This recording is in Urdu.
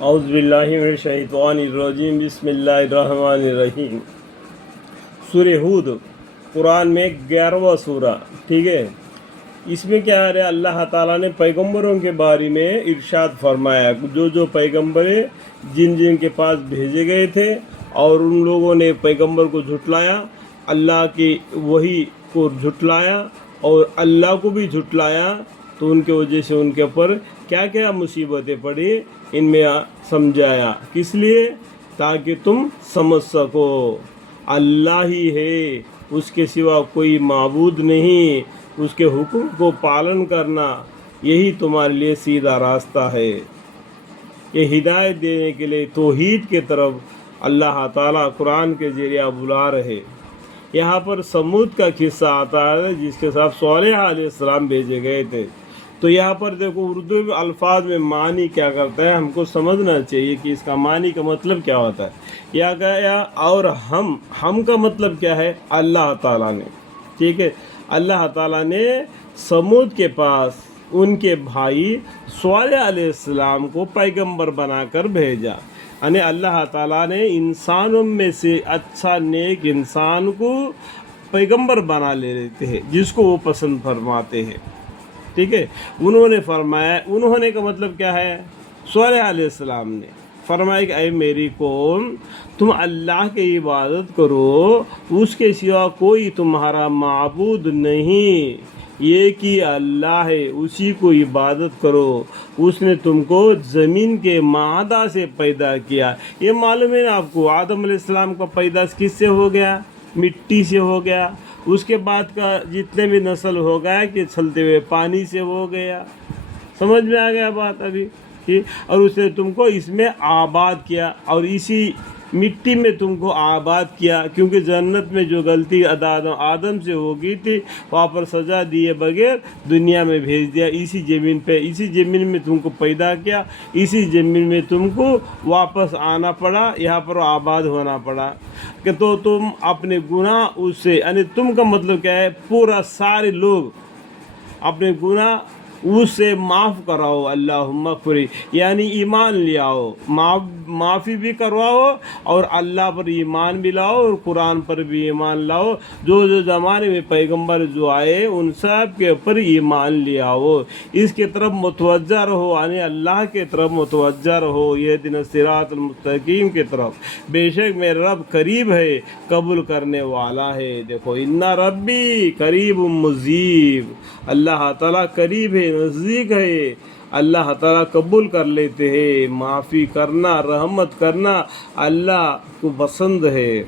اعوذ باللہ من الشیطان الرجیم بسم اللہ الرحمن الرحیم۔ سورہ ہود قرآن میں 11واں سورہ، ٹھیک ہے۔ اس میں کیا ہے، اللہ تعالیٰ نے پیغمبروں کے بارے میں ارشاد فرمایا، جو پیغمبر جن جن کے پاس بھیجے گئے تھے اور ان لوگوں نے پیغمبر کو جھٹلایا، اللہ کی وحی کو جھٹلایا اور اللہ کو بھی جھٹلایا، تو ان کی وجہ سے ان کے اوپر کیا کیا مصیبتیں پڑی ان میں سمجھایا۔ کس لیے؟ تاکہ تم سمجھ سکو اللہ ہی ہے، اس کے سوا کوئی معبود نہیں، اس کے حکم کو پالن کرنا یہی تمہارے لیے سیدھا راستہ ہے۔ یہ ہدایت دینے کے لیے توحید کے طرف اللہ تعالیٰ قرآن کے ذریعہ بلا رہے۔ یہاں پر سمود کا قصہ آتا ہے جس کے ساتھ صالح علیہ السلام بھیجے گئے تھے۔ تو یہاں پر دیکھو اردو الفاظ میں معنی کیا کرتا ہے، ہم کو سمجھنا چاہیے کہ اس کا معنی کا مطلب کیا ہوتا ہے۔ یا گیا اور ہم کا مطلب کیا ہے؟ اللہ تعالیٰ نے، ٹھیک ہے، اللہ تعالیٰ نے سمود کے پاس ان کے بھائی صالح علیہ السلام کو پیغمبر بنا کر بھیجا۔ یعنی اللہ تعالیٰ نے انسانوں میں سے اچھا نیک انسان کو پیغمبر بنا لے لیتے ہیں جس کو وہ پسند فرماتے ہیں، ٹھیک ہے۔ انہوں نے فرمایا، انہوں نے کا مطلب کیا ہے؟ صالح علیہ السلام نے فرمایا کہ اے میری قوم، تم اللہ کی عبادت کرو، اس کے سوا کوئی تمہارا معبود نہیں، یہ کہ اللہ ہے، اسی کو عبادت کرو۔ اس نے تم کو زمین کے معدہ سے پیدا کیا۔ یہ معلوم ہے نا آپ کو، آدم علیہ السلام کا پیدائش کس سے ہو گیا؟ مٹی سے ہو گیا۔ اس کے بعد کا جتنے بھی نسل ہو گیا کہ چلتے ہوئے پانی سے ہو گیا۔ سمجھ میں آ گیا بات ابھی؟ اور اس نے تم کو اس میں آباد کیا اور اسی مٹی میں تم کو آباد کیا، کیونکہ جنت میں جو غلطی آدم سے ہو گئی تھی وہاں پر سزا دیے بغیر دنیا میں بھیج دیا، اسی زمین پہ، اسی زمین میں تم کو پیدا کیا، اسی زمین میں تم کو واپس آنا پڑا، یہاں پر آباد ہونا پڑا۔ کہ تو تم اپنے گناہ اس سے، یعنی تم کا مطلب کیا ہے؟ پورا سارے لوگ اپنے گناہ اس سے معاف کراؤ، اللہم اغفر، یعنی ایمان لے آؤ، معافی بھی کرواؤ اور اللہ پر ایمان بھی لاؤ اور قرآن پر بھی ایمان لاؤ۔ جو زمانے میں پیغمبر جو آئے ان سب کے اوپر ایمان لے آؤ، اس کے طرف متوجہ رہو، یعنی اللہ کے طرف متوجہ رہو، یہ دن صراط المستقیم کے طرف۔ بے شک میرا رب قریب ہے، قبول کرنے والا ہے۔ دیکھو ان ربی قریب مجیب، اللہ تعالیٰ قریب ہے، نزدیک ہے، اللہ تعالیٰ قبول کر لیتے ہیں۔ معافی کرنا، رحمت کرنا اللہ کو پسند ہے۔